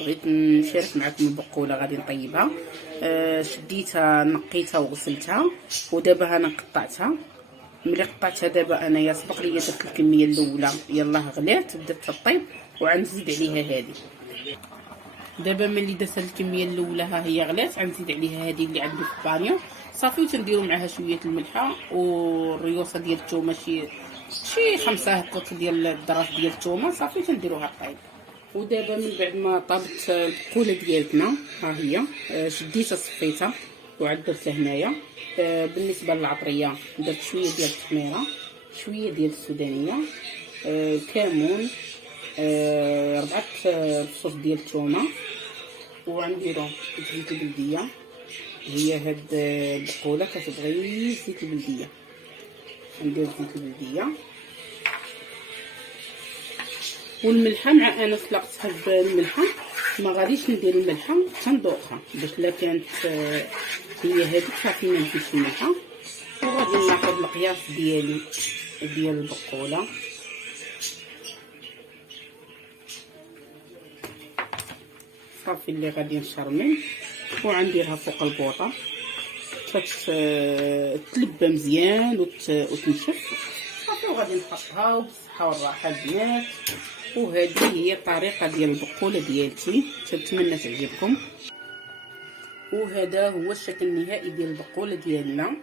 بغيت نشارك معكم البقوله غادي نطيبها. شديتها نقيتها وغسلتها، ودابا انا قطعتها. ملي قطعتها دابا انايا سبق لي درت الكميه الاولى، يلاه غلات بدات تطيب وغنزيد عليها هذه. دابا ملي درت الكميه الاولى ها هي غلات، غنزيد عليها هذه اللي عندي في البانيو صافي، وتنديروا معها شويه الملحه والريوصه ديال الثومه، شي 5 هكاك ديال الدراهم ديال الثومه صافي، تنديروها طيب. ودابا من بعد ما طابت البقوله ديالتنا ها هي، شديتها صفيتها وعاد درتها هنايا. بالنسبه للعطريه درت شويه ديال التحميره، شويه ديال السودانيه، كمون، 4 فصوص ديال الثومه، وغنديرو زيت البلديه. هي هاد البقوله كتبغي زيت البلديه، ندير زيت البلديه والملحه. مع انا سلقتها بالملحه، ما غاديش ندير الملحه تندوقها باش لا كانت هي هذيك صافي ما نزيدش الملحه. وغادي ناخذ القياس ديالي ديال البقوله، صافي اللي غادي نشرمل وغنديرها فوق البوطه تتلبى مزيان وتنشف صافي، وغادي نحطها وبالصحه والراحه البنات. وهذه هي الطريقه ديال البقوله ديالتي، نتمنى تعجبكم. وهذا هو الشكل النهائي ديال البقوله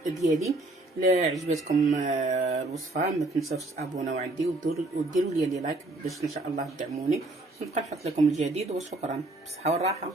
ديالي. لا عجبتكم الوصفه ما تنساوش تابوناو عندي وديروا لي لايك باش ان شاء الله تدعموني، ونبقى نحط لكم الجديد. وشكرا، بالصحه والراحه.